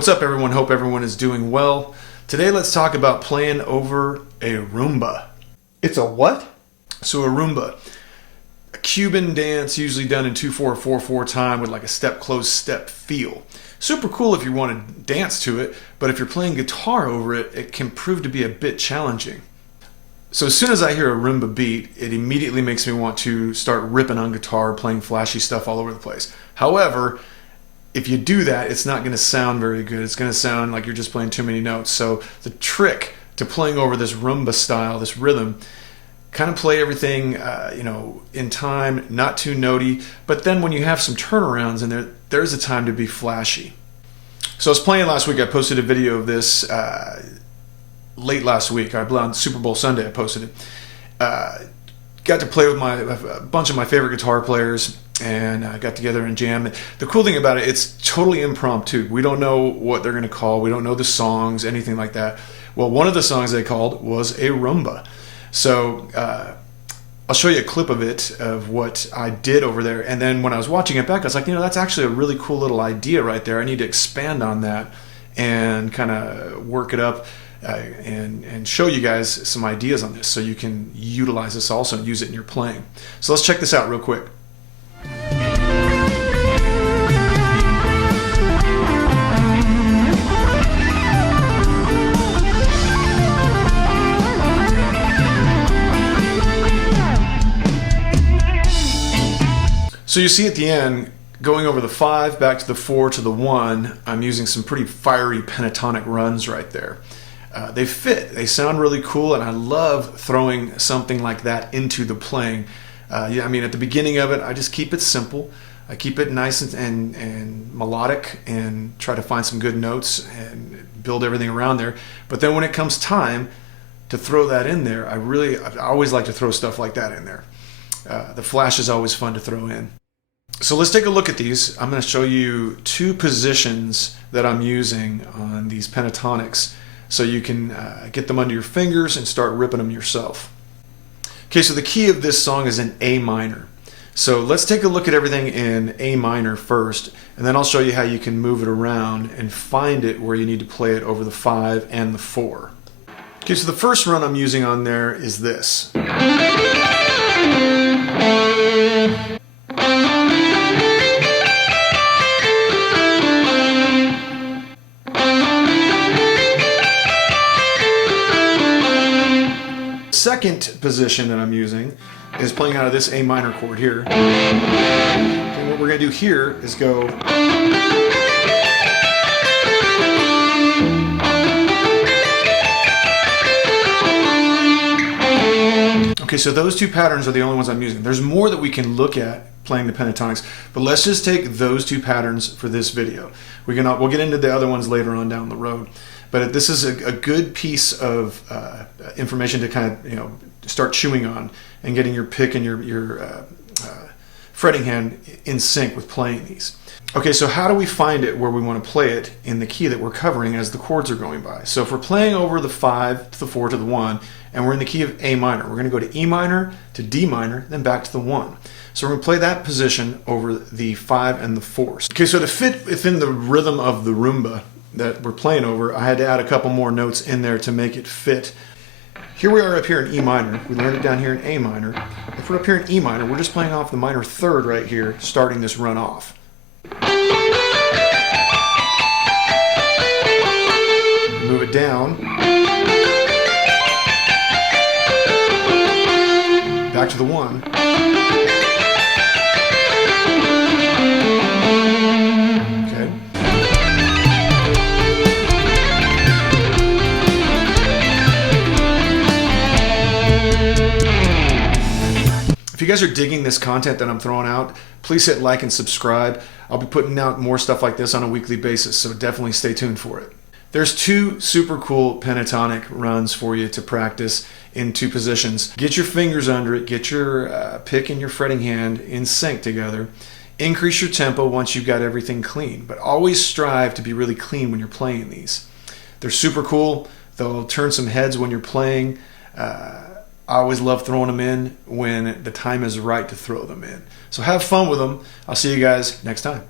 What's up, everyone? Hope everyone is doing well. Today let's talk about playing over a rumba. It's a what? So a rumba, a Cuban dance usually done in 2/4/4/4 time with like a step close step feel. Super cool if you want to dance to it, but if you're playing guitar over it, it can prove to be a bit challenging. So as soon as I hear a rumba beat, it immediately makes me want to start ripping on guitar, playing flashy stuff all over the place. However, if you do that, it's not going to sound very good. It's going to sound like you're just playing too many notes. So the trick to playing over this rumba style, this rhythm, kind of play everything in time, not too notey, but then when you have some turnarounds in there, there's a time to be flashy. So I was playing last week. I posted a video of this late last week. On Super Bowl Sunday I posted it. Got to play with a bunch of my favorite guitar players, and got together and jam. The cool thing about it, it's totally impromptu. We don't know what they're going to call. We don't know the songs, anything like that. Well, one of the songs they called was a rumba. So I'll show you a clip of it, of what I did over there. And then when I was watching it back, I was like, that's actually a really cool little idea right there. I need to expand on that and kind of work it up and show you guys some ideas on this so you can utilize this also and use it in your playing. So let's check this out real quick. So you see at the end, going over the 5, back to the 4 to the 1, I'm using some pretty fiery pentatonic runs right there. They fit, they sound really cool, and I love throwing something like that into the playing. At the beginning of it, I just keep it simple. I keep it nice and melodic and try to find some good notes and build everything around there. But then when it comes time to throw that in there, I always like to throw stuff like that in there. The flash is always fun to throw in. So let's take a look at these. I'm going to show you 2 positions that I'm using on these Pentatonics so you can get them under your fingers and start ripping them yourself. Okay, so the key of this song is in A minor. So let's take a look at everything in A minor first, and then I'll show you how you can move it around and find it where you need to play it over the 5 and the 4. Okay, so the first run I'm using on there is this. Second position that I'm using is playing out of this A minor chord here. And what we're going to do here is go. Okay, so those 2 patterns are the only ones I'm using. There's more that we can look at playing the Pentatonics, but let's just take those 2 patterns for this video. We'll get into the other ones later on down the road. But this is a good piece of information to kind of start chewing on and getting your pick and your fretting hand in sync with playing these. Okay, so how do we find it where we want to play it in the key that we're covering as the chords are going by? So if we're playing over the 5 to the 4 to the 1 and we're in the key of A minor, we're going to go to E minor to D minor, then back to the 1. So we're going to play that position over the 5 and the 4. Okay, so to fit within the rhythm of the rumba that we're playing over, I had to add a couple more notes in there to make it fit. Here we are up here in E minor. We learned it down here in A minor. If we're up here in E minor, we're just playing off the minor 3rd right here, starting this run off. Move it down. Back to the 1. If you guys are digging this content that I'm throwing out, please hit like and subscribe. I'll be putting out more stuff like this on a weekly basis, so definitely stay tuned for it. There's 2 super cool pentatonic runs for you to practice in 2 positions. Get your fingers under it, get your pick and your fretting hand in sync together. Increase your tempo once you've got everything clean, but always strive to be really clean when you're playing these. They're super cool. They'll turn some heads when you're playing. I always love throwing them in when the time is right to throw them in. So have fun with them. I'll see you guys next time.